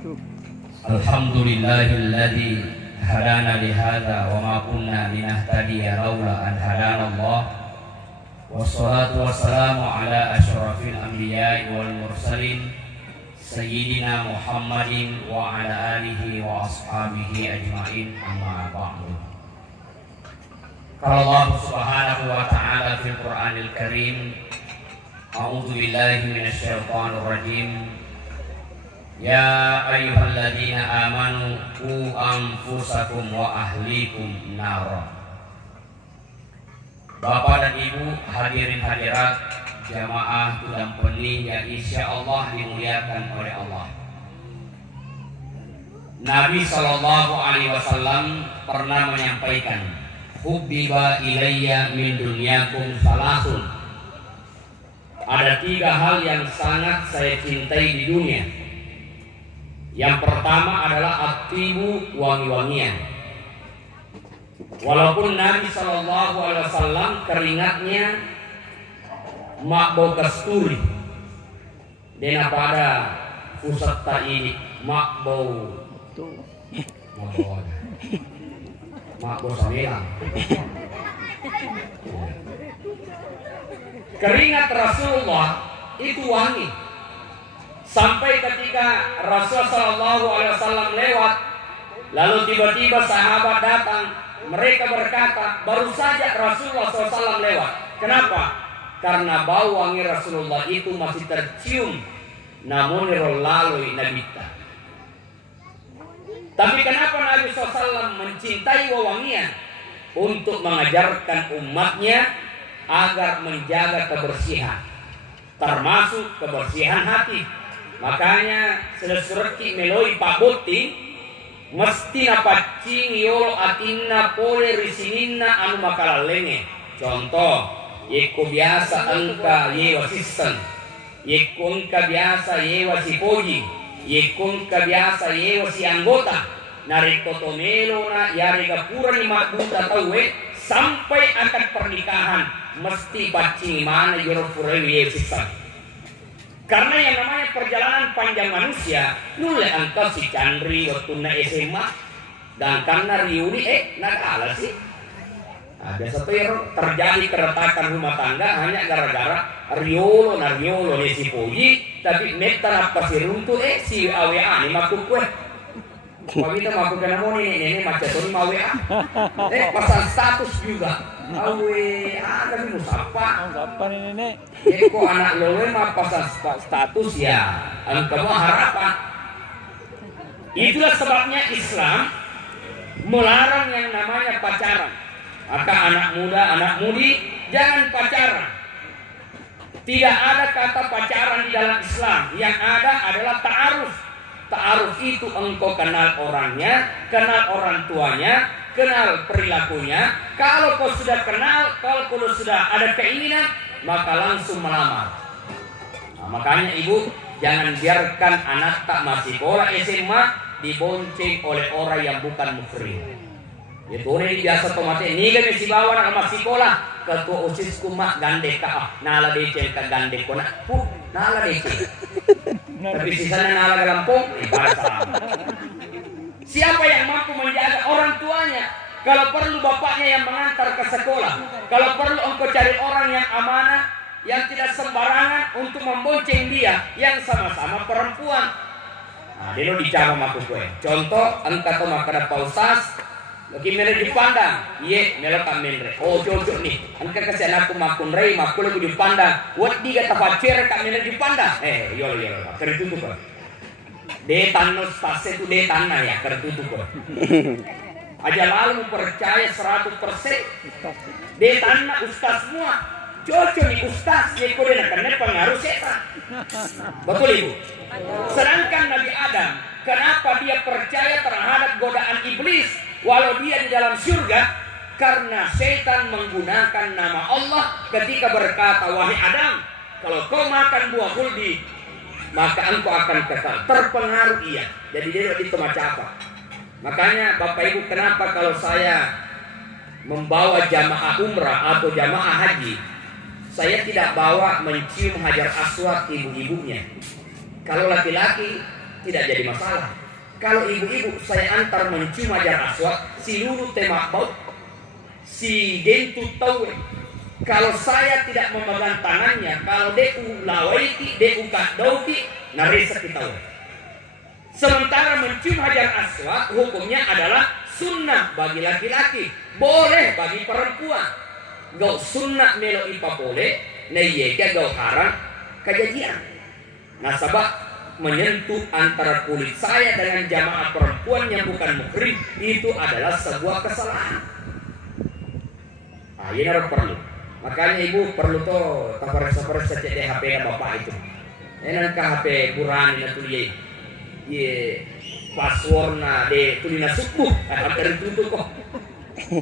Alhamdulillahilladzi hadana lihada wa ma kunna linahtadiya laula an hadana Allah. Wassalatu wassalamu ala asyrafil anbiya'i wal mursalin Sayyidina Muhammadin wa ala alihi wa ashabihi ajma'in, amma ba'du. Qala Allah subhanahu wa ta'ala fil Qur'anil Karim, a'udzu billahi minasy syaithanir rajim. Ya ayyuhalladzina amanu qu anfusakum wa ahlikum nara. Bapak dan Ibu hadirin hadirat jamaah tudang peni yang insya Allah dimuliakan oleh Allah. Nabi Shallallahu Alaihi Wasallam pernah menyampaikan, hubbiba ilayya min dunyakum salasun. Ada 3 hal yang sangat saya cintai di dunia. Yang pertama adalah at-tibu, wangi-wangian. Walaupun Nabi Shallallahu Alaihi Wasallam keringatnya mak bau kasturi, dena pada pusat ini mak bau samelang. Keringat Rasulullah itu wangi. Sampai ketika Rasulullah Shallallahu Alaihi Wasallam lewat, lalu tiba-tiba sahabat datang, mereka berkata, baru saja Rasulullah SAW lewat. Kenapa? Karena bau wangi Rasulullah itu masih tercium, namun lalu nabita. Tapi kenapa Nabi SAW mencintai wewangian? Untuk mengajarkan umatnya agar menjaga kebersihan, termasuk kebersihan hati. Makanya sesurki meloi pabuti mesti napacing yolo atinna pole risininna anu makalalenge. Contoh, yeko biasa engka yewa sisen, yeko engka biasa yewa si poji, yeko engka biasa yewa si anggota. Nariko tomelo na yari kapura ni makuta tawe sampai akan pernikahan mesti pacing mana yoro pura yewa sisen. Karena yang namanya perjalanan panjang manusia, nule angka si Chandri waktu na SMA, dan karena Riuni nagala sih. Nah, biasa tuh terjadi keretakan rumah tangga hanya gara-gara Riolo ni si Puji, tapi meta apa si runtuh si AWA ni makuk kue. Pamita makuk kena mau ini macam tu AWA. Pasal status juga. AWA tapi musapa. Musapa ni nenek. Kok anak lowe mah pasal status ya. Kamu harapan. Itulah sebabnya Islam melarang yang namanya pacaran. Maka anak muda, anak mudi jangan pacaran. Tidak ada kata pacaran di dalam Islam. Yang ada adalah ta'aruf. Ta'aruf itu engkau kenal orangnya, kenal orang tuanya, kenal perilakunya. Kalau kau sudah kenal, kalau kau sudah ada keinginan, maka langsung melamar. Nah, makanya ibu jangan biarkan anak tak masih sekolah SMA dibonceng oleh orang yang bukan muhrim. Itu ini biasa tomate ini kan si bawa nak masih sekolah ketua OSIS kumak gandek ka nala decel ka gandek ko na nala decel. Tapi sisanya nala galampong siapa yang mampu menjaga orang tuanya? Kalau perlu bapaknya yang mengantar ke sekolah. Kalau perlu engkau cari orang yang amanah, yang tidak sembarangan untuk membonceng dia, yang sama-sama perempuan. Nah, dia dicawa maku kue. Contoh, engkau tu makan pausas, lagi mere dipandang, ye melo kamendre. Oh jojo nih, engkau kasih anakku makun rei, makul lagi dipandang. Buat dia tapacer kak mere dipandang. Yolo, keritutup kok. De tanno stase tu de tanna ya keritutup kok. Aja lalu percaya 100% de tanna ustaz semua. Jojo nih ustaz, ye kode karena pengaruh setan. Betul ibu. Sedangkan Nabi Adam, kenapa dia percaya terhadap godaan iblis walau dia di dalam surga? Karena setan menggunakan nama Allah ketika berkata, wahai Adam, kalau kau makan buah khuldi, maka engkau akan kekal. Terpengaruh ia. Jadi dia itu macam apa? Makanya Bapak Ibu, kenapa kalau saya membawa jamaah umrah atau jamaah haji, saya tidak bawa mencium hajar aswad ibu-ibunya. Kalau laki-laki tidak jadi masalah. Kalau ibu-ibu saya antar mencium Hajar Aswad, si Lulu temak bau, si Gentu tahu. Kalau saya tidak memegang tangannya, kalau deku lawaiki, deku kadauki, narisa kita tahu. Sementara mencium Hajar Aswad hukumnya adalah sunnah bagi laki-laki, boleh bagi perempuan. Gau sunnah melo ipa boleh, neyeke gau haram kejadian. Nah sebab menyentuh antara kulit saya dengan jamaah perempuan yang bukan muhrim itu adalah sebuah kesalahan. Ini harus perlu. Makanya ibu perlu tuh tafares-tafares cek di HP bapak itu. Enak ke HP Qur'an itu ye passwordna de tulina subuh hampir tutup kok.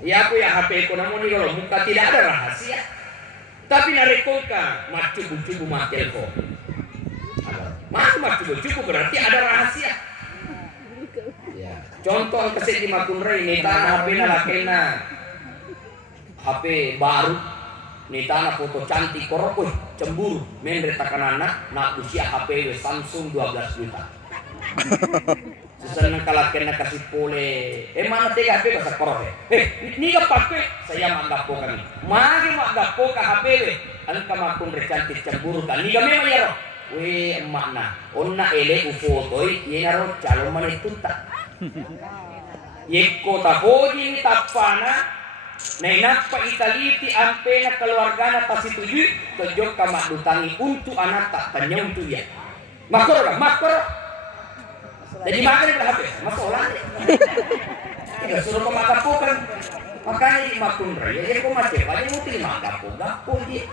Ya aku ya HP ko namun ni kalau muka tidak ada rahasia. Tapi narekoka macubu-cubu mak telepon. Mak cubu-cubu berarti ada rahasia. Ya. Contoh keset di Makunrei ni tanah HP na lakena HP baru ni tanah foto cantik korok cemburu mendre takanana nak usia HP Samsung 12 juta. Sesenang kalau kena kasih pole, mana tega HP bahasa korok ni ka pakai saya manggap kami, magi manggap ka HP angka makun cantik cemburu kan, ni kami memang ya we makna, onna ele ufotoi, yenaro calon mana tunta, yeko tahoji ni tapana, nainak pa italiti ampe na keluarga na pasituju, tojok kamak dutangi untuk anak tak tanya untuk ya, makor. Jadi makan di HP, masalah deh. Tidak suruh kau makan bukan, makanya di makun raya. Ya kau masih aja mesti makan gapo dia.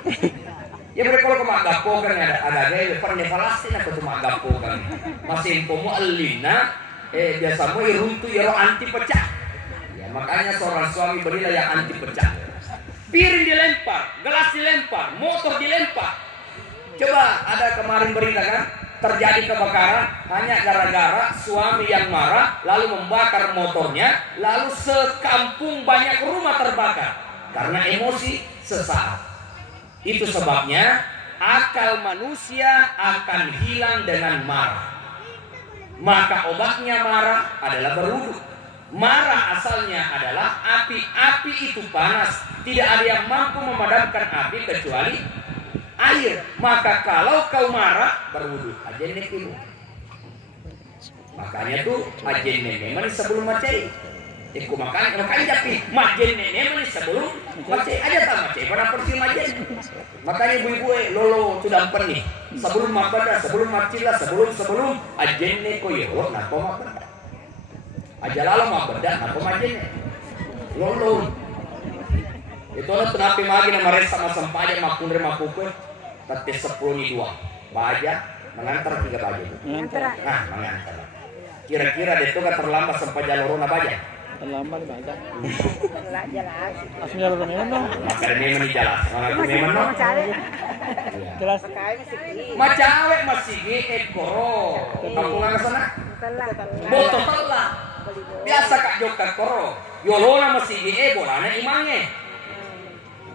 Ya boleh kalau kau makan bukan ada gaya pernah Palestina atau makan bukan. Masih infomu alina, biasa mu iruntu ya anti pecah. Ya makanya seorang suami berilah yang anti pecah. Piring dilempar, gelas dilempar, motor dilempar. Coba ada kemarin berita kan? Terjadi kebakaran hanya gara-gara suami yang marah lalu membakar motornya, lalu sekampung banyak rumah terbakar karena emosi sesaat. Itu sebabnya akal manusia akan hilang dengan marah. Maka obatnya marah adalah berwudu. Marah asalnya adalah api. Api itu panas, tidak ada yang mampu memadamkan api kecuali air. Maka kalau kau marah berwudu aja nih dulu. Makanya tuh ajen nenek sebelum macai. Ikut makanya tapi majen nenek sebelum macai aja tak macai. Pada porsi majen. Makanya ibu-ibu lolo sudah nih. Sebelum mapada, sebelum macila, sebelum ajen nek koyo napa mapada. Aja lalu mapada napa majen. Lolo. Itu ada tenapi lagi nama res sama sampahnya makunre makukwe. Tapi 10 ni 2 baja mengantar 3 baja itu. Nah mengantar. Kira-kira itu kan terlambat sampai jalur na baja. Terlambat baja. Langsung jalur memang dong. Makanya memang jelas. Memang dong. Jelas. Macawek masih ekoro. Kampung nang sana. Boto telah. Biasa kak jokat koro. Yolona masih bolana imange.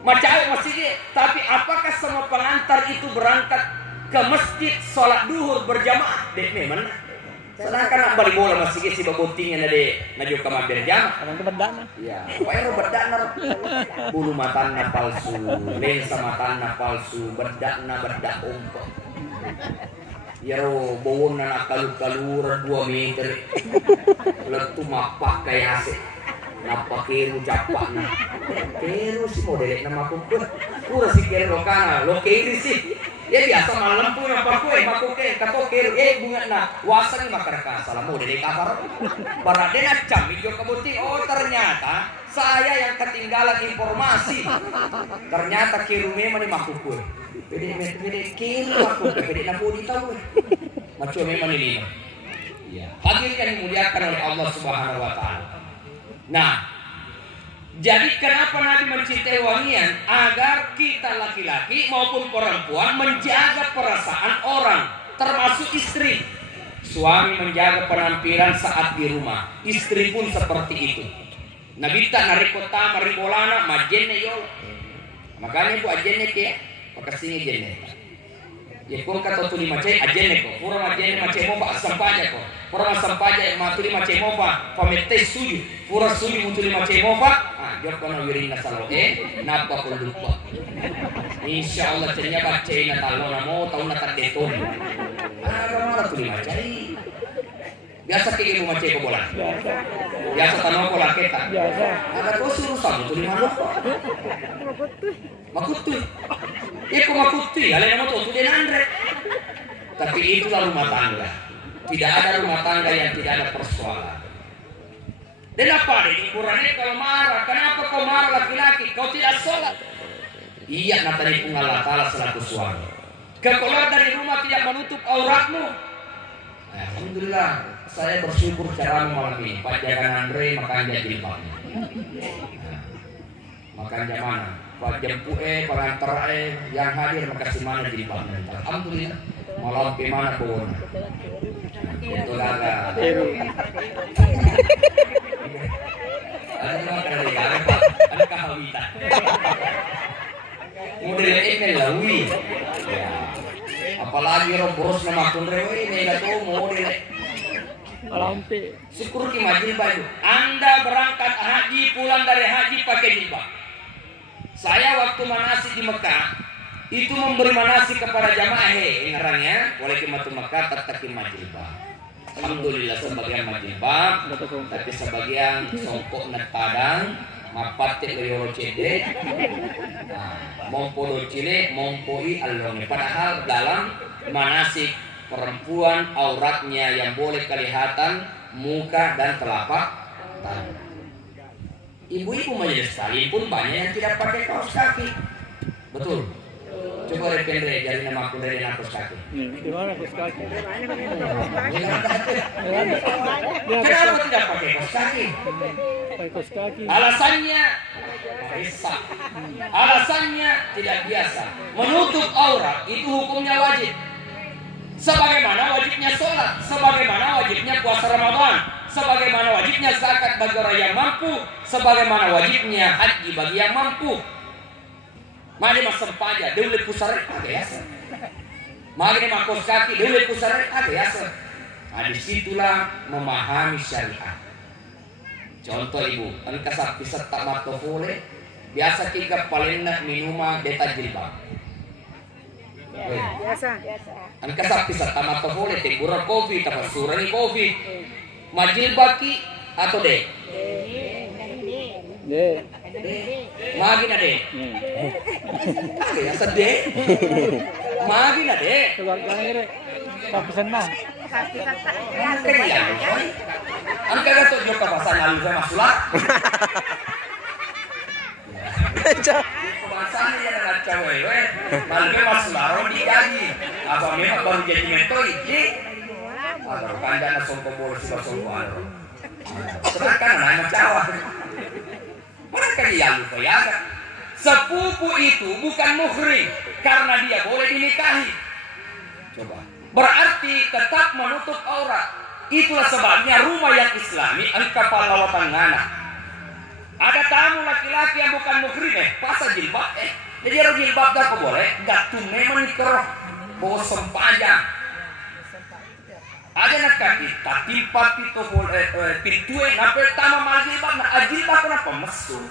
Macawek masih tapi apakah semua pengantar itu berangkat ke masjid sholat duhur berjamaah? Dek memang. Sedangkan nak balik bola masih si babontingnya nade najuk kamar berjamaah. Orang tu bedana. Ya, pokoknya bedana. Bulu matana palsu, lensa matana palsu, bedana bedak umpuk. Ya ro bawona nak kalu-kaluran 2 meter. Letu mapak kayak asik. Napa keru japakna keru si model nama aku pura si keru lokana lo kiri sih ya biasa malam pun apa kue makuke kato keru bunga na wasan makaraka salah model kapar baradena cam hijau kebuting. Oh ternyata saya yang ketinggalan informasi, ternyata keru memang makuke pede keru makuke pede napu di tahu macam memang ini ya hadirin yang dimuliakan oleh Allah Subhanahu wa taala. Nah, jadi kenapa Nabi mencintai wangian? Agar kita laki-laki maupun perempuan menjaga perasaan orang, termasuk istri. Suami menjaga penampilan saat di rumah, istri pun seperti itu. Nabi tak narikota maribolana majenne yo. Makanya bu ajenne ke, makasihnya jenne. Ya kung kato tuli macay ajene ko. Pura ajene macay mo pa sampaja ko. Pura sampaja matuli macay mo pa pamete suju. Pura suju mutuli macay mo pa. Ah, jod ko na wirin na salo napa ko lupa. Insyaallah cenya bacay na talo na mo taon na tadeton. Ah, gamara tuli macay. Biasa kayak mo macay ko bola. Biasa tanong ko laketa. Biasa. Ada ko suruh sabu tuli malo. Makutu. Iko makuti, alena mo to din Andre. Tapi itulah rumah tangga. Tidak ada rumah tangga yang tidak ada persoalan. Dan apa ini ukurannya kalau marah? Kenapa kau marah laki-laki? Kau tidak sholat. Iya, natani pun Allah Ta'ala selaku suami. Kau keluar dari rumah tidak menutup auratmu. Alhamdulillah, saya bersyukur cara malam ini. Pajangan Andre makan jilbabnya. Makan mana? Pak jempu pengantar yang hadir makasih mana jilbabnya. Alhamdulillah. Malam kemana pun. Itu agak. Ada kahawitan. Model ini lawi. Apalagi orang boros nama kunrewe ini enggak tahu model. Alampi. Syukur ki majilbab. Anda berangkat haji pulang dari haji pakai jilbab. Saya waktu manasik di Mekah itu memberi manasik kepada jamaah ngarangnya boleh ke Mekah tetap majilbab. Alhamdulillah sebagian majilbab, tapi sebagian songkok net padang, mapate loyoro cede, mompo docile, mompoi alonge. Padahal dalam manasik perempuan auratnya yang boleh kelihatan muka dan telapak tangan. Ibu-ibu majelis sekali pun banyak yang tidak pakai kaos kaki. Betul. Coba rependre dari nama aku dari kaos kaki. Di mana kaos kaki? Kenapa tidak pakai kaos kaki? Pakai kaos kaki. Alasannya bisa. Alasannya tidak biasa. Menutup aurat itu hukumnya wajib. Sebagaimana wajibnya sholat, sebagaimana wajibnya puasa Ramadan, sebagaimana wajibnya zakat bagi orang yang mampu, sebagaimana wajibnya haji bagi yang mampu. Mari mas sempaja, dia boleh pusare ada ya. Mari mas kos kaki, dia boleh pusare ada ya. Nah disitulah memahami syariat. Contoh ibu, engkau sakti serta matofole, biasa kita paling nak minuma beta jilbab. Biasa. Angka sakti serta matofole, tegura kopi, tapasurani kopi. Majil baki atau de? De. Magi na de? Ada ya sede? Magi na de? Keluarga ini papisan mah. Angka dia, angka gato jo kapasan lalu saya masulah. Kebangsaan dia dengan cewek, malu masulah rodi gaji. Apa memang baru jadi mentoi? Agar kandana songko bolos si songko aro. Sedangkan anak Jawa. Mereka dia lupa ya. Sepupu itu bukan muhrim karena dia boleh dinikahi. Coba. Berarti tetap menutup aurat. Itulah sebabnya rumah yang Islami engkau palawatan ngana. Ada tamu laki-laki yang bukan muhrim pasal jilbab jadi harus jilbab tak boleh. Gatung memang dikerok. Bawa sempajang. Ada nak kaki tapi itu boleh pintuin apa pertama majilbab nak ajilbab kenapa mesum.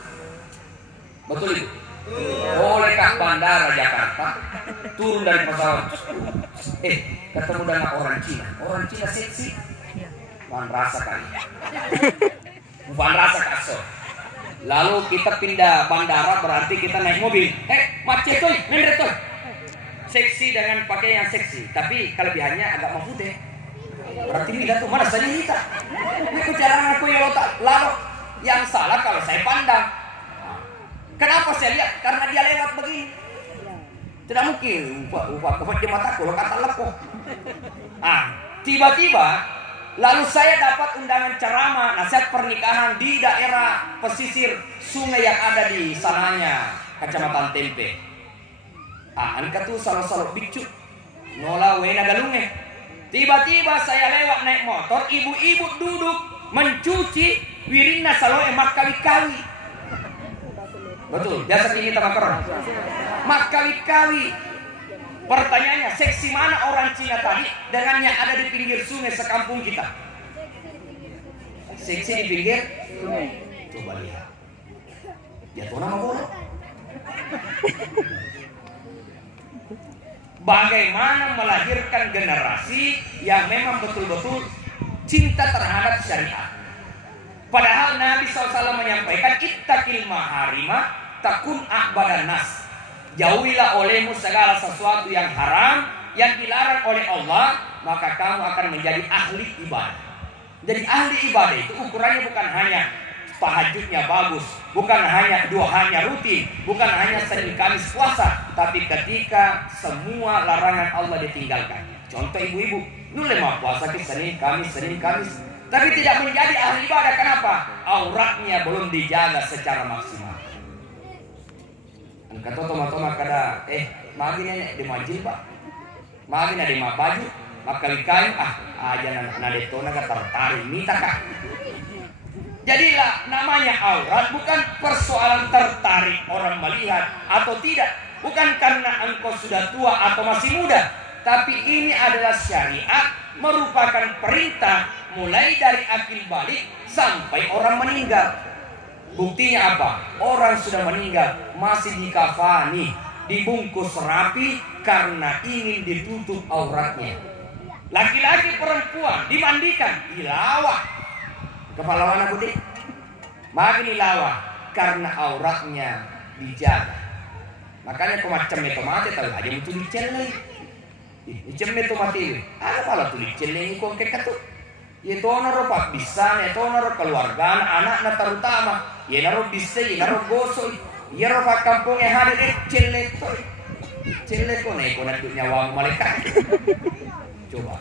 Betul itu. Boleh kak bandara Jakarta turun dari pesawat ketemu dengan orang Cina seksi bukan rasa kali bukan rasa kasar. Lalu kita pindah bandara berarti kita naik mobil macet tuh nender tuh seksi dengan pakaian yang seksi tapi kelebihannya agak mahfud berarti ini tuh mana saja kita itu jalan aku yang lalu yang salah kalau saya pandang. Kenapa saya lihat? Karena dia lewat begini. Tidak mungkin upah di mataku lo kata lepoh. Tiba-tiba lalu saya dapat undangan ceramah nasihat pernikahan di daerah pesisir sungai yang ada di sananya Kecamatan Tempe. Angka tuh salah-salah bicu nola wena galunge. Tiba-tiba saya lewat naik motor, ibu-ibu duduk mencuci wirina salo emak kali-kali. Betul, biasa kita makar. Mak kali-kali. Pertanyaannya, seksi mana orang Cina tadi dengan yang ada di pinggir sungai sekampung kita? Seksi di pinggir sungai. Coba lihat. Jatuh nama bola. Bagaimana melahirkan generasi yang memang betul-betul cinta terhadap syariat. Padahal Nabi SAW menyampaikan, ittaqil maharima takun a'badan nas. Jauhilah olehmu segala sesuatu yang haram, yang dilarang oleh Allah, maka kamu akan menjadi ahli ibadah. Jadi ahli ibadah itu ukurannya bukan hanya tahajudnya bagus, bukan hanya duhanya rutin, bukan hanya Senin Kamis puasa, tapi ketika semua larangan Allah ditinggalkan. Contoh ibu-ibu, nulai mau puasa ke Senin Kamis, tapi tidak menjadi ahli ibadah. Kenapa? Auratnya belum dijaga secara maksimal. Kata toma-toma kada magi nenek di majil pak, magi na di mabaju, makalikai aja nade tona ka tertarik mita kak. Jadilah namanya aurat bukan persoalan tertarik orang melihat atau tidak, bukan karena engkau sudah tua atau masih muda, tapi ini adalah syariat, merupakan perintah mulai dari akil balik sampai orang meninggal. Buktinya apa? Orang sudah meninggal masih dikafani, dibungkus rapi karena ingin ditutup auratnya. Laki-laki perempuan dimandikan, dilawah. Kepala mana putih? Makin dilawah karena auratnya dijaga. Makanya kemacam itu mati tahu aja itu diceleng. Dicem itu mati. Ada malah tuh diceleng kok kayak tuh. Ya naro pak bisa, ya naro keluarga, anak terutama, ya naro bisa, ya naro gosok, ya naro pak kampungnya hari celek kok nih, kau nak nyawa malaikat. Coba.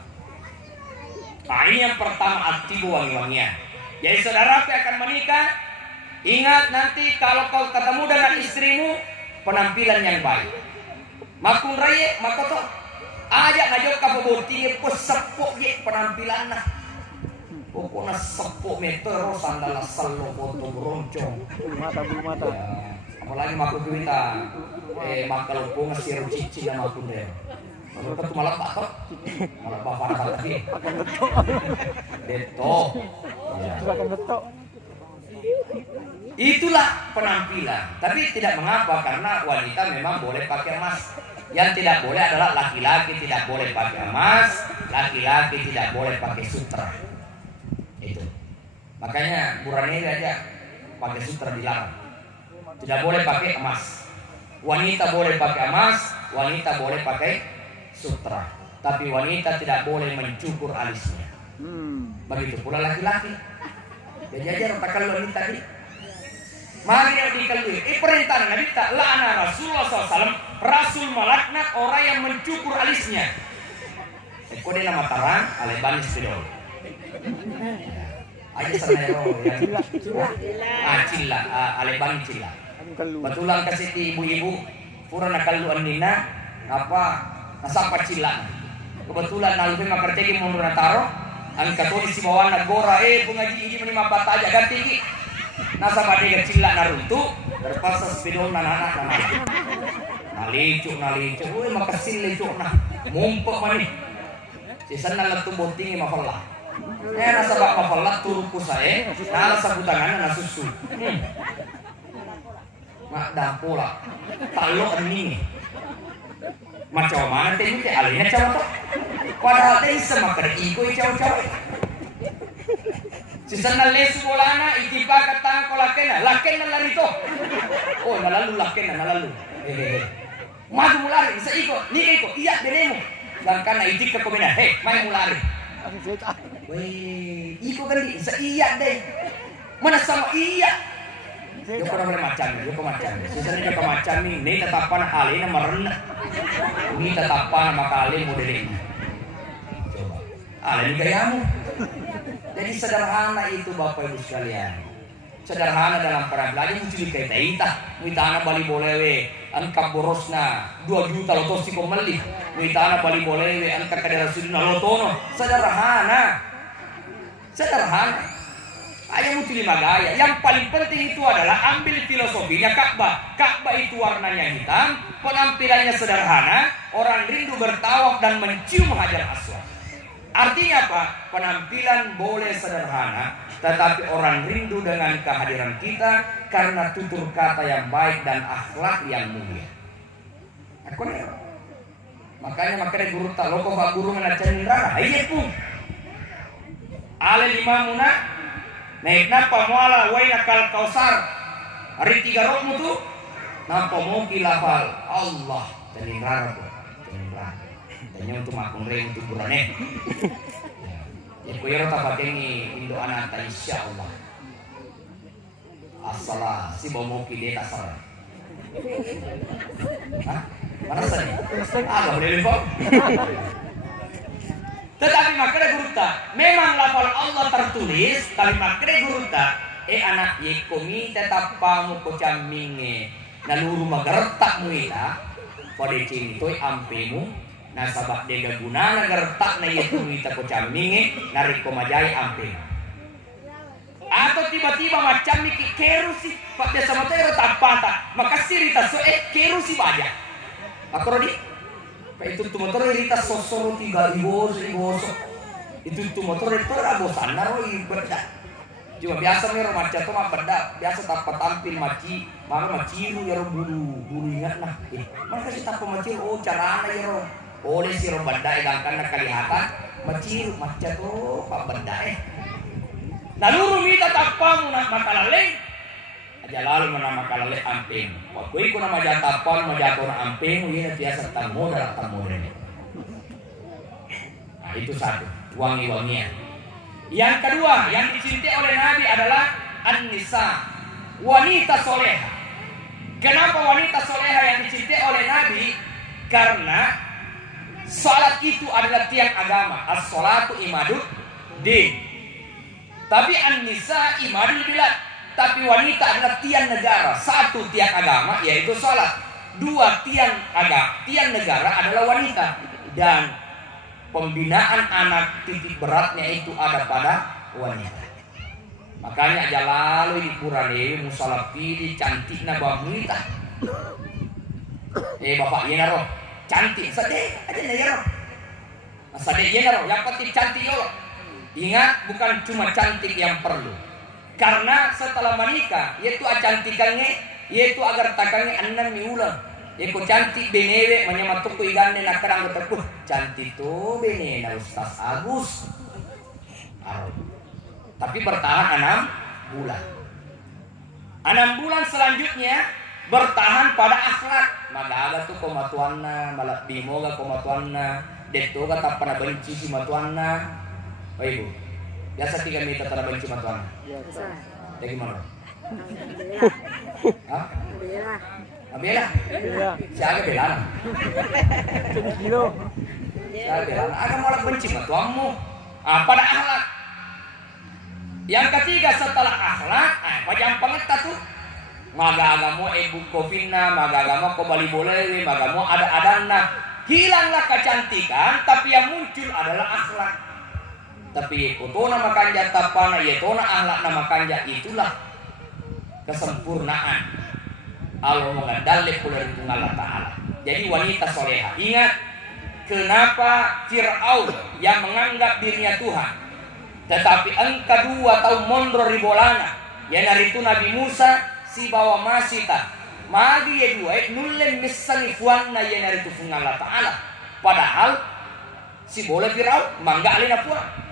Nah ini yang pertama aktif wangi-wangian. Jadi saudara akan menikah, ingat nanti kalau kau ketemu dengan istrimu, penampilan yang baik. Makun raya, makoto, ajak ngajak kamu botinya, pesepuk ye penampilan nah. Pokoknya sepuk meter sandala selo foto beroncong Bulu mata ya, apalagi makhluk kita makhluk pun ngasih cici dan makhluk deh makhluk itu malah batok malah bapak lagi akan betok. betok ya. Akan betok. Itulah penampilan, tapi tidak mengapa karena wanita memang boleh pakai emas. Yang tidak boleh adalah laki-laki tidak boleh pakai emas, laki-laki tidak boleh pakai sutra. Itu. Makanya Qur'an ini aja pakai sutra dilarang. Tidak boleh pakai emas. Wanita boleh pakai emas, wanita boleh pakai sutra. Tapi wanita tidak boleh mencukur alisnya. Begitu pula laki-laki. Jadi aja rata kalau wanita tadi. Mari yang dikalui. Perintah Nabi tak la'ana Rasulullah SAW. Rasul melaknat orang yang mencukur alisnya. Kode nama tarang aleban istidol. Aja senero ya. Cila. Aleban cila. Betulan kasih di ibu-ibu. Pura nakaluan nina. Apa? Nasapa cila. Kebetulan nalupi makartegi mundur nataro. Ang katolik si bawa nagora. Pengaji ini menimpa aja ganti ki. Nasa badega cila naruntu. Terpaksa spidol nananak. Nalicuk. Uy makasin licuk na. Mumpok mani. Sisan na lang tumbuting mafalla. Nasa bak mafalla turun ko sa nala sa butangan na nasusu. Mak dampola. Talo aning. Macam mana tadi teh alihnya cawa to. Padahal teh sama kada iko cawa-cawa. Sisan na lesu bolana itipa katang kolakena. Lakena larito. Oh nalalu lakena nalalu. Maju mulari isa iko. Nika iko. Iya denemu. Sedangkan itik ke komena, main mulari. Weh, iko kan sa iya deh. Mana sama iya. Yo pernah macam. Sisa ni macam ni tatapan alina marena. Ni tatapan makali modelin. Coba. Alin gayamu. Jadi sederhana itu Bapak Ibu sekalian. Sederhana dalam penampilan muncul kayak taita. Muitana bali bolewe, angka borosna 2 juta lotos si komeli. Muitana bali bolewe, angka kadera sudina lotono. Sederhana. Ayo muncul 5 gaya. Yang paling penting itu adalah ambil filosofinya Ka'bah. Ka'bah itu warnanya hitam, penampilannya sederhana, orang rindu bertawaf dan mencium Hajar Aswad. Artinya apa? Penampilan boleh sederhana, tetapi orang rindu dengan kehadiran kita karena tutur kata yang baik dan akhlak yang mulia. Makanya guru tak loko pak guru nganacanin rara. Iya pun. Ale limamuna naik napa muala waina kal kausar. Hari 3 rokmu tuh napa mau kilafal Allah canin rara tuh. Canin rara. Tanya untuk makun rey untuk burane. Jadi koyo ta patengi indo anak ta insyaallah. Assalah si bomoki de tasar. Hah? Mana saja? Ah, boleh lupa. Tetapi makanya guru tak, memang lafal Allah tertulis, tapi makanya guru tak, anak ye komi tetap pamu kocaminge, naluru magertak mu ita, pada cintoy ampemu, nasabak dega guna nagertak na ye komi ita kocaminge, narik komajai ampemu. Atau tiba-tiba macam ni kerusi, pak biasa mata ero tapata, makasih rita so kerusi baja. Aku rodi, itu motor rita sosoro 3.000 itu motor itu rabosan naroi beda. Cuma biasa mero macam tu mah beda, biasa tak tampil maci, mana maciru ya bulu ingat nah. Mana sih tak maciru oh carana ya ro, oleh si ro beda idangkan nak kelihatan maciru macam tu pak beda Naluru mita tapamu nak makalale. Aja lalu mana makalale amping. Waktu itu nama jatapan majatona amping ini biasa tamu dalam tamu ini. Nah itu satu, wangi-wangian. Yang kedua yang dicintai oleh Nabi adalah an-nisa, wanita soleha. Kenapa wanita soleha yang dicintai oleh Nabi? Karena salat itu adalah tiang agama. As-salatu imadud din. Tapi an-nisa imadul bilad. Tapi wanita adalah tiang negara. Satu tiang agama yaitu salat. Dua tiang negara adalah wanita. Dan pembinaan anak titik beratnya itu ada pada wanita. Makanya aja lalu di Purane musalah pilih cantik na wanita. Bapak iya naro cantik sadek aja na yaro. Sadek iya naro yang penting cantik yo. Ingat, bukan cuma cantik yang perlu. Karena setelah menikah, yaitu cantikannya, yaitu agar takangnya anan miulang. Yaitu cantik benewe, menyamatuk ku igane nakarang betul. Cantik tuh bene na Ustaz Agus. Tapi bertahan 6 bulan. 6 bulan selanjutnya bertahan pada akhlak. Magaga tuh komatuanna, malak bimoga komatuanna, detoga tak pernah benci si matuanna. Oh ibu, biasa 3 meter telah benci matuan. Biasa. Dari mana? Alhamdulillah. Hah? Alhamdulillah. Abela? Iya. Siapa bela? Jadi kilo. Siapa bela? Ada malah benci matuanmu. Pada akhlak. Yang ketiga setelah akhlak, pajang pengetat tuh. Magagamu ibu kofinna, magagamu kembali boleh, magamu ada adana. Hilanglah kecantikan, tapi yang muncul adalah akhlak. Tapi kutona makanja tapana yetona ahlak nama kanja itulah kesempurnaan Allah mengadali pulau Allah Ta'ala. Jadi wanita soleha. Ingat kenapa Fir'aun yang menganggap dirinya Tuhan, tetapi angka 2 tahun mondro ribolana yang hari itu Nabi Musa si bawa masita magi ya 2 nulen misani fuanna yang hari itu Allah Ta'ala. Padahal si boleh Fir'aun mangga alina puan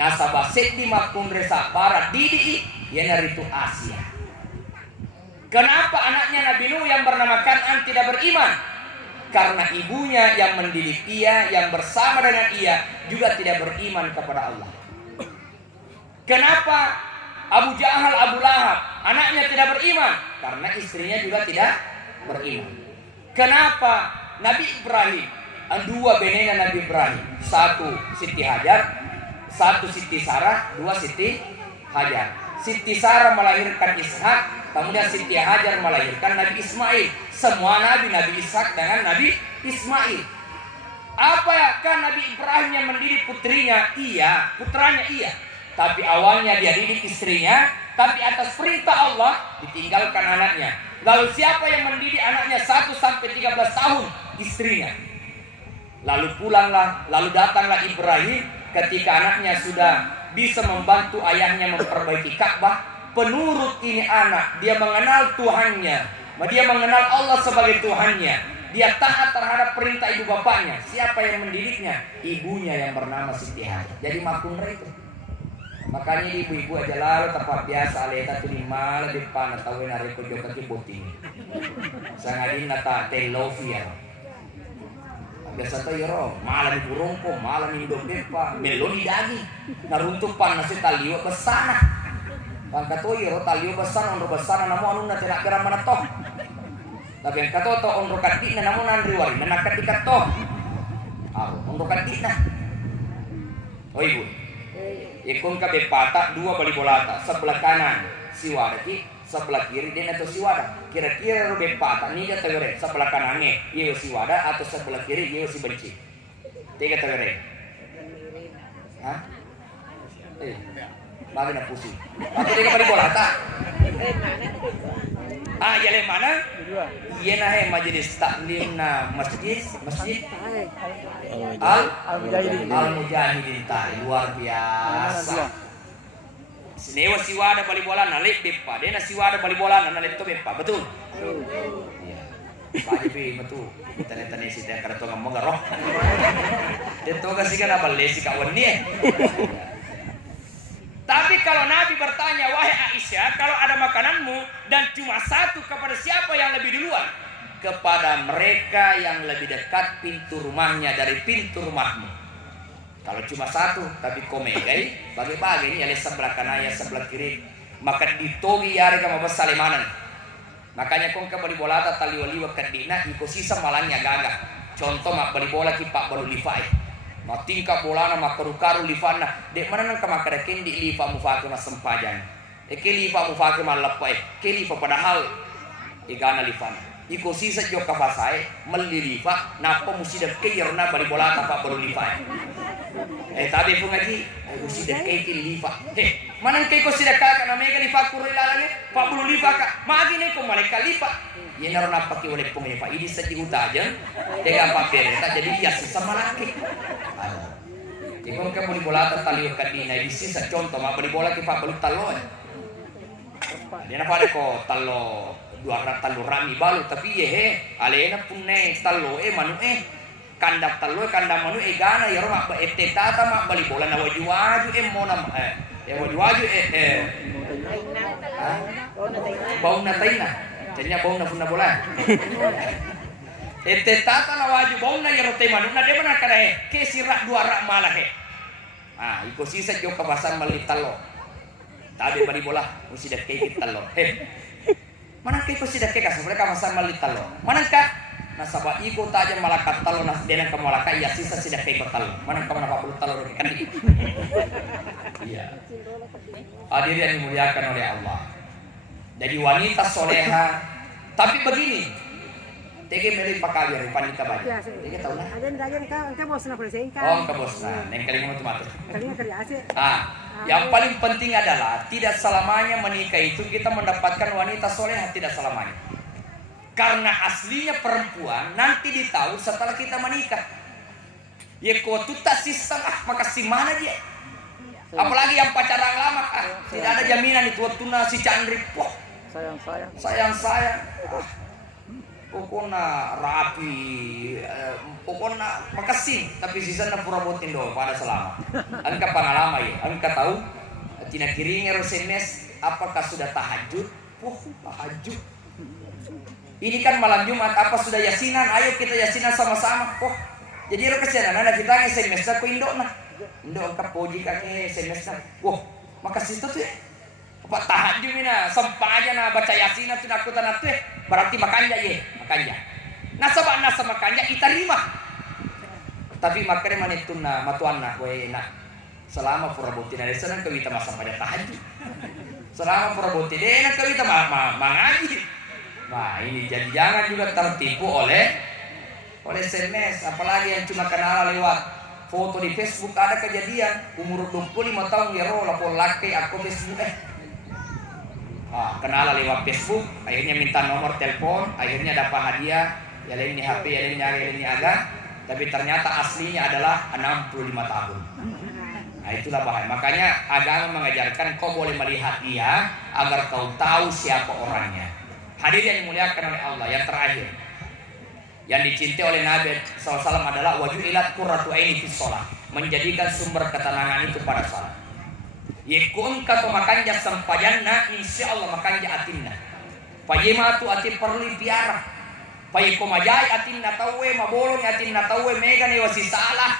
nasabah seddi makun resa barat didi yang dari itu Asia. Kenapa anaknya Nabi Nuh yang bernama Kan'an tidak beriman? Karena ibunya yang mendidik ia, yang bersama dengan ia juga tidak beriman kepada Allah. Kenapa Abu Jahal, Abu Lahab anaknya tidak beriman? Karena istrinya juga tidak beriman. Kenapa Nabi Ibrahim, 2 benena Nabi Ibrahim, 1 Siti Hajar, 1 Siti Sarah, 2 Siti Hajar. Siti Sarah melahirkan Ishak, kemudian Siti Hajar melahirkan Nabi Ismail. Semua Nabi Ishak dengan Nabi Ismail. Apakah Nabi Ibrahim yang mendidik putrinya? Iya, putranya iya. Tapi awalnya dia didik istrinya, tapi atas perintah Allah ditinggalkan anaknya. Lalu siapa yang mendidik anaknya 1 sampai 13 tahun? Istrinya. Lalu pulanglah, lalu datanglah Ibrahim ketika anaknya sudah bisa membantu ayahnya memperbaiki Ka'bah. Penurut ini anak, dia mengenal Tuhannya, dia mengenal Allah sebagai Tuhannya, dia taat terhadap perintah ibu bapaknya. Siapa yang mendidiknya? Ibunya yang bernama Siti Hajar. Jadi makmur itu. Makanya ibu-ibu aja lalu tempat biasa aleta tu di malah depan atau nare ko joka ki boting. Sangadin nata telovia. Biasa to yoro, malam di burungko, malam di dobepa, meloni daging. Naruntuk pan nasi taliwa besana. Pangka to yoro taliwa besana onro besana namo anu na tena kira mana toh. Tapi yang kato to onro kati na namo nandri wari, nanakat dikat to. Onro kati na. Oh ibu. Ikon kabe patak 2 bali bolata, sebelah kanan si wadaki, sebelah kiri dia atau si wada. Kira-kira robe patak ni dia tawere sebelah kanannya iya si wada atau sebelah kiri iya si benci. Tiga tawere. Hah? Lagi nak pusing. Atau dia bali bolata. Iya le mana? Iya nah majelis taklim na masjid Al-Mujahidin luar biasa. Senewa siwada bali bola na lep bepa, dena siwada bali bola na lep to bepa, betul? Iya. Pak Jibi betul. Tane-tane si teh kada to ngomong roh. Dia to kasih kana balle si kawan ni. Tapi kalau Nabi bertanya, wahai Aisyah, kalau ada makananmu dan cuma satu, kepada siapa yang lebih duluan? Kepada mereka yang lebih dekat pintu rumahnya dari pintu rumahmu. Kalau cuma satu, tapi komegai, bagi-bagi ini ada sebelah kanan, sebelah kiri, maka ditogi yari kama basalimanan. Makanya kong ka bali bola ta taliwaliwa kadina iko sisa malangnya gagah. Contoh mak bali bola ki pak balu lifai. Matingka bolana makaru-karu lifana dek mana nang kamakara kendi lifa mufake mas sempajan ke lifa mufake malapai ke lifa padahal igana lifana iko sisa joka fasai melilifa napa musida kayarna bali bola ta baru lifa tabi pun ngaji musida kay lifa mana kay ko sida ka na mega lifa kurilala pa baru lifa ka magi ne ko malika lifa yan naroon napaki ulit pong lifa ini sa diutajan tega pa pereta jadi iya sisa malaki. Ikon ka bali bola ta taliw kadina bisi sa contoh ma bali bola ki pa balu talo. Dia na pare ko talo 200 talo rami balu tapi alena punne talo manu kandak talo kandak manu gana ya ro ma tata ma bali bola na waju-waju mona waju-waju bau na taina. Jadinya bau na punna bola. Tata na waju bau na ya ro te manu na de mana kada ke sirak 2 rak malah iko sisa jo kabasan mali talo. Tabi bali bola musi dak kay talo. Mana kay ko sida kay kaso mereka masan mali talo. Mana ka nasaba iko tajan malakat talo nas dena ka malaka ya sisa sida kay ko talo. Mana ka mana papulu talo kan. Iya. Hadirin yang dimuliakan oleh Allah. Jadi wanita soleha tapi begini. Tege meri pakali ri panika baja. Tege tahu lah. Aden ka bos na presenta. Oh, ka bos na. Neng kali mo tumato. Kalinya kerja ase. Yang paling penting adalah tidak selamanya menikah itu kita mendapatkan wanita soleha, tidak selamanya. Karena aslinya perempuan nanti ditahu setelah kita menikah. Ya kau tu tak sisa maka si mana dia? Apalagi yang pacaran lama tidak ada jaminan itu waktu si candri. Wah, sayang. Pokoknya rapi, pokoknya makasih, tapi sisanya pura botin doang pada selama. Angka pengalaman ya, angka tahu. Tina kirinya rosemes, apakah sudah tahajud? Tahajud. Ini kan malam Jumat, apa sudah yasinan? Ayo kita yasinan sama-sama. Jadi ro kesianan ada kita yang semester ko Indo na. Indo angka poji kake semester. Makasih tuh ya. Pak tahajud mina, sempaja na baca yasin tu nakutan atu berarti makanya makanya. Nasaba makanya iterima. Tapi makanya manituna matuanna we enak. Selama puraboti na sana kawita masa pada tahajud. Selama puraboti dena kawita mangaji. Nah, ini jadi jangan juga tertipu oleh SMS, apalagi yang cuma kenal lewat foto di Facebook. Ada kejadian umur 25 tahun ya roh lapor laki aku Facebook Kenal lewat Facebook, akhirnya minta nomor telepon, akhirnya dapat hadiah, ya ini HP, ya ini agak, tapi ternyata aslinya adalah 65 tahun. Nah itulah bahaya. Makanya agama mengajarkan kau boleh melihat dia agar kau tahu siapa orangnya. Hadirin yang dimuliakan oleh Allah. Yang terakhir yang dicintai oleh Nabi SAW adalah wajuilat qurratu aini fis shalah, menjadikan sumber ketenangan itu pada salat. Yekun kato makanja sampajanna insyaallah makanja atinna. Payema tu ati perli piara. Payeko majai atinna tawe mabolong atinna tawe mega ne wasi salah.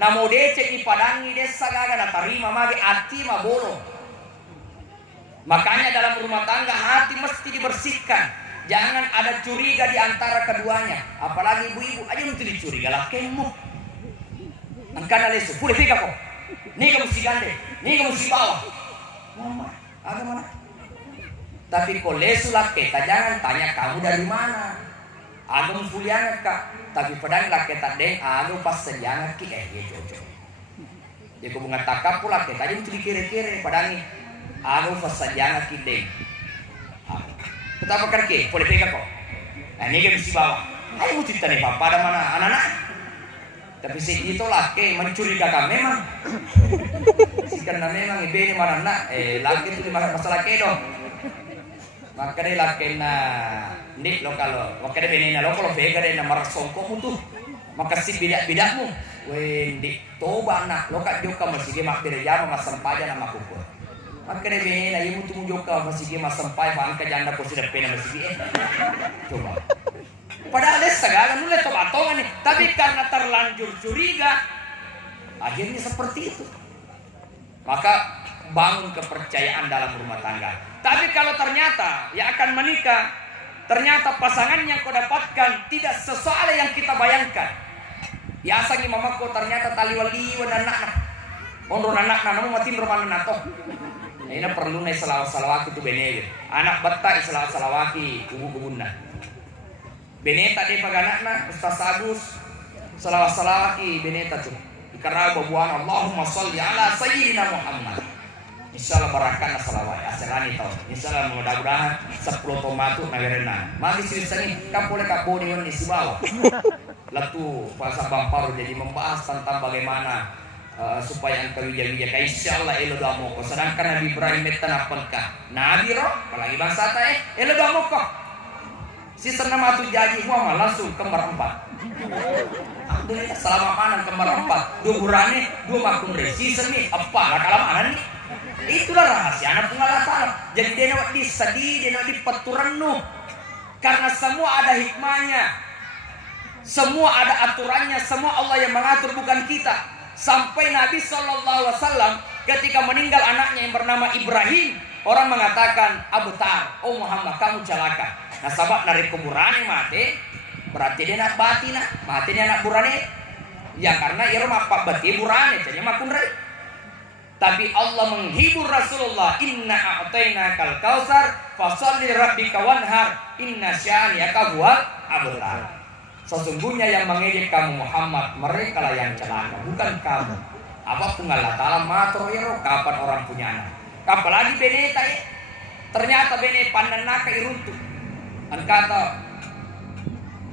Namo dece ipadangi desa gaga na tarima mage ati mabolong. Makanya dalam rumah tangga hati mesti dibersihkan. Jangan ada curiga di antara keduanya. Apalagi ibu-ibu aja mesti dicuriga lah kemu. Angkana lesu, boleh fika kok. Nih kamu si gande, nih kamu si bawah. Mama, ada mana? Tapi kalau lesu lah kita jangan tanya kamu dari mana. Agam fuliana kak, tapi padang lah kita deng agam pas sejana ki gitu. Dia kau mengatakan pula kita jadi mesti dikira-kira padang ni agam pas sejana ki deng. Kita apa kerja? Boleh fika kok. Nah ini kamu si bawah. Ayo mesti tanya papa ada mana anak-anak. Tapi si itu laki mencurigakan memang. Si karena memang ibu ini mana nak, laki itu masalah kedo. Maka dia laki na, ni lo kalau, maka dia bini na lo kalau vega dia na marasongko mutu, maka si bidak-bidakmu, wendi toba nak, lo kat joka masih dia mak berjaya masampaja nama kuku. Maka dia bini na ibu tu joka masih dia masampai, faham kejanda kursi depan masih dia. Coba. Padahal dia segala nulis tobatongan nih, tapi karena terlanjur curiga, akhirnya seperti itu. Maka bangun kepercayaan dalam rumah tangga. Tapi kalau ternyata yang akan menikah, ternyata pasangan yang kau dapatkan tidak sesuai yang kita bayangkan. Ya asangi mamaku ternyata tali wali anak-anak, ondro anak-anak namu matin rumah anak toh. Ini perlu nih selawaki itu bener. Anak beta selawaki kubu-kubuna. Beneta de paganakna Ustaz Agus salawat-salawaki beneta tu ikarau babuan Allahumma sholli ala sayyidina Muhammad. Insyaallah barakana salawat asalani tau. Insyaallah mudah-mudahan 10 tomatu nagarena. Magi sirisani kapole kapone wan isi bawah. Lalu bahasa Bamparu jadi membahas tentang bagaimana supaya engkau bijak-bijak. Insyaallah elo damo ko sedangkan Nabi Ibrahim metanapangka. Nabi roh apalagi bangsa ta elo damo ko. Si senama tu jadi Muhammad langsung kembar 4. Alhamdulillah selama mana kembar 4. 2 burane 2 makun resi seni apa lah kalau mana nih. Itulah rahasia anak pengalatan. Jadi dia nak disedih, dia nak dipeturanu. Karena semua ada hikmahnya. Semua ada aturannya, semua Allah yang mengatur bukan kita. Sampai Nabi SAW ketika meninggal anaknya yang bernama Ibrahim, orang mengatakan Abutar, oh Muhammad kamu celaka. Nah sabab dari kuburan mati, berarti dia nak bati nak, mati dia nak burane. Ya karena ia rumah pak bati burane, jadi makun rei. Tapi Allah menghibur Rasulullah, inna a'tayna kal kausar fasholli rabbika wanhar inna syani'aka huwal abtar. Sesungguhnya yang mengejek kamu Muhammad, mereka lah yang celaka, bukan kamu. Apapun Allah Ta'ala matur iro kapan orang punya anak. Apalagi beneta ternyata bene pandanaka iruntu. An kata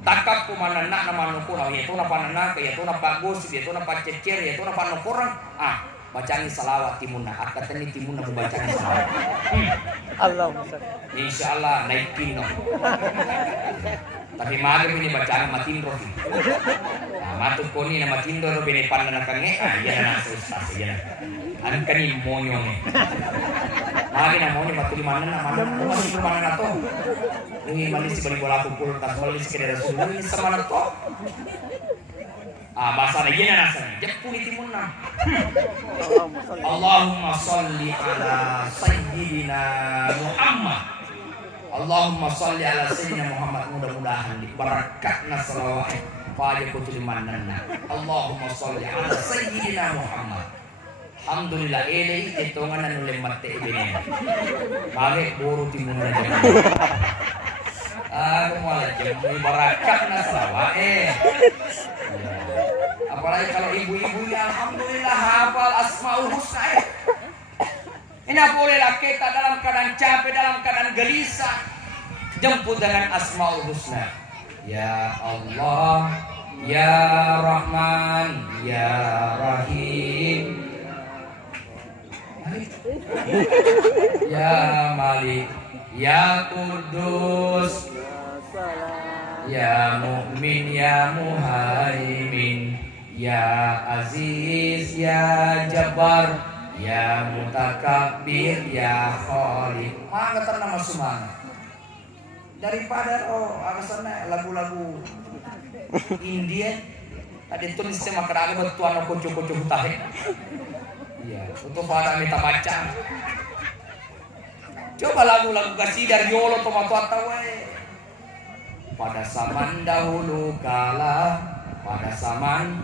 takap kumanana nama nukurang yaitu na pandanaka yaitu na bagus yaitu na pacecer yaitu na panukurang bacaan salawat timuna akatani timuna bacaan salawat. Allahumma sholli. Insyaallah naik kino. Tapi magam ini bacaan matindro. Matuk koni na matindro bene panana kange ya na ustaz ya. An kani monyo ne. Lagi na monyo matu di mana na mana to. Ini malis bali bola kumpul tas malis ke daerah sulu ini sama to. Bahasa lagi na nasa. Jepun timuna. Allahumma sholli ala sayyidina Muhammad. Allahumma sholli ala sayyidina Muhammad, mudah-mudahan barakatna salawat pada kutu limanna. Allahumma sholli ala sayyidina Muhammad. Alhamdulillah ele hitungan anu lemate ibene. Bagi buru timuna jaman. Mulai jam barakatna salawat Apalagi kalau ibu-ibunya alhamdulillah hafal Asmaul Husna. Ina bolehlah kita dalam keadaan capek, dalam keadaan gelisah, jemput dengan Asmaul Husna. Ya Allah, Ya Rahman, Ya Rahim, Ya Malik, Ya Kudus, Ya Mu'min, Ya Muhaimin, Ya Aziz, Ya Jabbar, Ya Mutakabbir, Ya Khaliq. Mangatan nama sumana. Daripada alasannya lagu-lagu India ada tulis sama kerana betuan kocok-kocok hutahe. Iya, untuk pada minta baca. Coba lagu-lagu kasidah Yolo tomato atawe. Pada zaman dahulu kala, pada zaman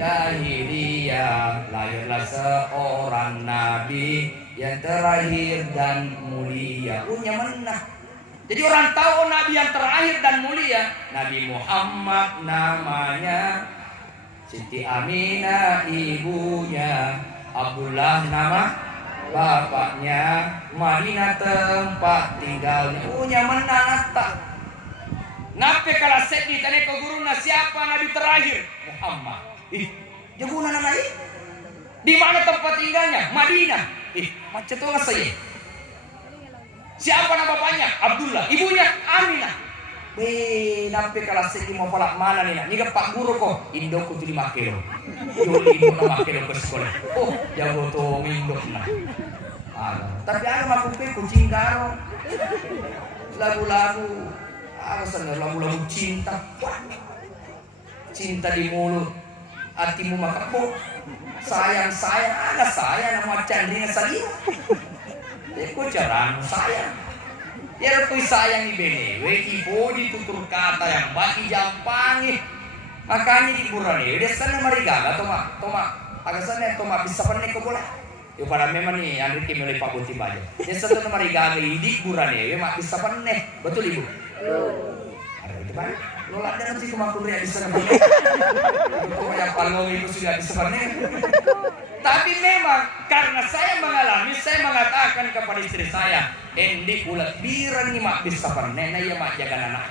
jahiliyah, lahirlah seorang nabi yang terakhir dan mulia. Punya menang. Jadi orang tahu nabi yang terakhir dan mulia, Nabi Muhammad namanya, Siti Aminah ibunya, Abdullah nama bapaknya, Madinah tempat tinggalnya. Punya menang tak? Nape kalau sedih tanya ke guru siapa nabi terakhir? Muhammad. Jaguna nama ini? Di mana tempat tinggalnya? Madinah. Macam tu nggak saya. Siapa nama bapaknya? Abdullah. Ibunya Aminah. Nape kalau sedih mau palak mana nih? Nih Pak Guru kok Indoku 5 kilo. Juli Indo 5 kilo ke sekolah. Oh, jago tuh Indok nah. Tapi ada makupe kucing garo. Lagu-lagu lagu-lagu cinta. Cinta di mulut, hatimu makapok. Sayang, ada sayang nama Chandrina Salima. Eko jarang sayang. Ya aku sayang di benewe, ibu ditutur kata yang bagi jampangi. Makanya di burane, dia sana marigaga toma agak sana toma bisa panen ko boleh. Yo para memang nih Andri kimeli Pak Buti baja. Dia sana marigaga di burane, mak bisa panen. Betul Ibu? Ada itu kan? Lola dan nanti kumakuri bisa panen. Itu yang paling itu sudah bisa panen. Tapi memang karena saya mengalami, saya mengatakan kepada istri saya, endi ulat biran ni mak bisa panen, ya mak jaga anak.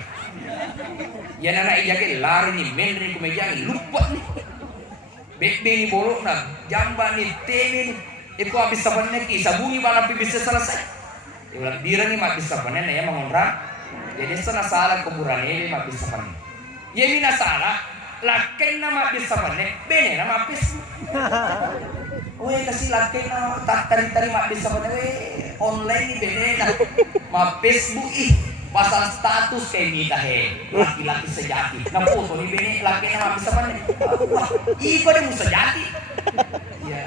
Ya anak jaga lari ni, menri kumejang lupa ni. Bebe ni bolok na, jamba ni, teme ni, itu habis panen ki, sabungi bala bisa selesai. Ulat biran ni mak bisa panen, ya mengontra. Jadi sana salah kuburan ini mak bisa panen. Ya mina salah, lakin nama bisa panen, bene nama pis. Weh kasi laki na tak tari-tari mak bisa panen, weh online ni bene na, mak Facebook pasal status kayak kita laki-laki sejati. Na foto ni bene laki na mak bisa panen. Wah, iko dia sejati. Ya,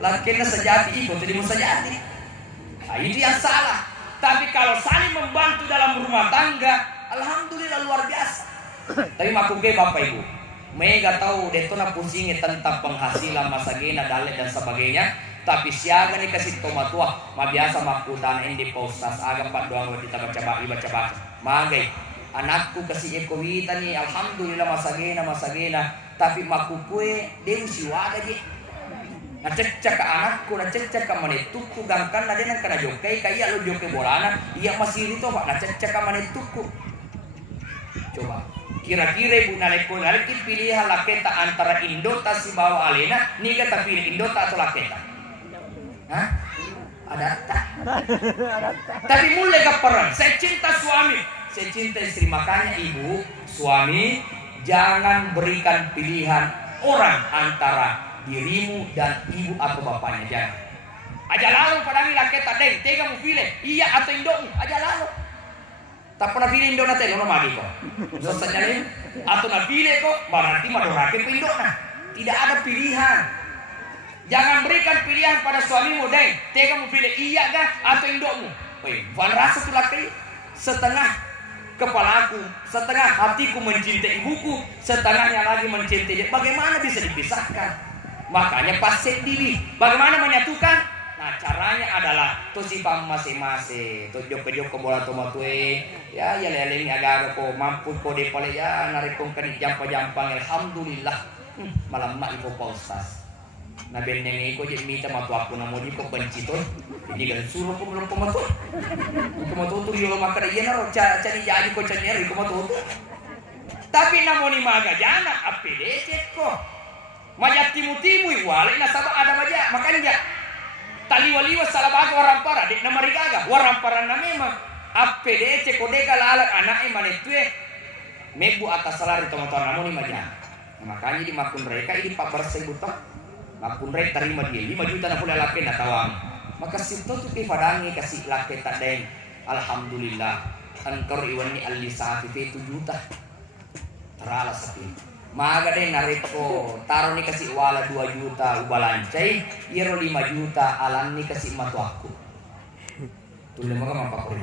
laki na sejati iko jadi sejati. Nah, itu yang salah. Tapi kalau saling membantu dalam rumah tangga, alhamdulillah luar biasa. Tapi makuke Bapak Ibu, Mega tahu detona pusingnya tentang penghasilan masagena dalet dan sebagainya. Tapi siaga nih kasih tomatua, ma biasa makutan indi postas agak pak doang kita baca. Magai anakku kasih ekowita nih, alhamdulillah masagena. Tapi makukue dia mesti wada je. Nacecak ke anakku, nacecak ke manetuku, gangkan ada yang kena jokai, kayak lo jokai bolana, iya masih itu pak, nacecak ke manetuku. Coba, kira-kira ibu naleki pilihan laketa antara Indota si bawa alena, nih kata pilih Indota atau laketa? Hah? Ada tak? Tapi mulai keperan, saya cinta suami, saya cinta istri, makanya ibu, suami, jangan berikan pilihan orang antara dirimu dan ibu atau bapaknya, jangan. Aja lalu pada laketa deng, tega mu pilih iya atau indokmu, aja lalu. Tak pernah pilih indok na telo magi kok. Selesainya nih, atau na pilih kok berarti madorake ke indok na. Tidak ada pilihan. Jangan berikan pilihan pada suamimu, deng, tega mu pilih iya kah atau indokmu. Woi, bukan rasa tuh laki setengah kepalaku, setengah hatiku mencintai ibuku, setengahnya lagi mencintai dia. Bagaimana bisa dipisahkan? Makanya pasien diri. Bagaimana menyatukan? Nah caranya adalah tuh sifat masing-masing. Tuh joko bola tomatue. Ya leleng agak ko mampu ko de pale ya narikong kan jampang. Alhamdulillah. Malam mak ibu Pak Ustaz. Na beneng ko jadi minta matu aku na mo di ko benci to. Jadi kan suruh ko belum pematu. Ko matu tu yo makara iya na ro cari jadi ko cari ko matu. Tapi namoni maga jana apede ko. Majak timu-timu wala ina saba ada maja makanya taliwaliwa salabaga warampara dik na marigaga warampara na memang apede ko dega lalak anak manetue mebu atas salari teman-teman namoni maja. Makanya di makun mereka ini pak bersebutan makun mereka terima dia 5 juta na pula laki na tawang maka situ tu pifadangi kasih laki tak deng alhamdulillah angkor iwani alisafi 7 juta terala sepi maga deh nareko taruh nih kasih wala 2 juta ubalancai iro 5 juta alan nih kasih matu aku tulen maga mampakro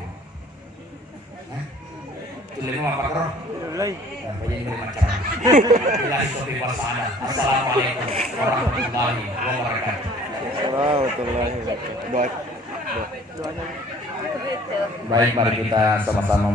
tulen maga mampakro apa yang dari macam bila itu waspada. Assalamualaikum warahmatullahi wabarakatuh. Warahmatullahi wabarakatuh. Baik, mari kita sama-sama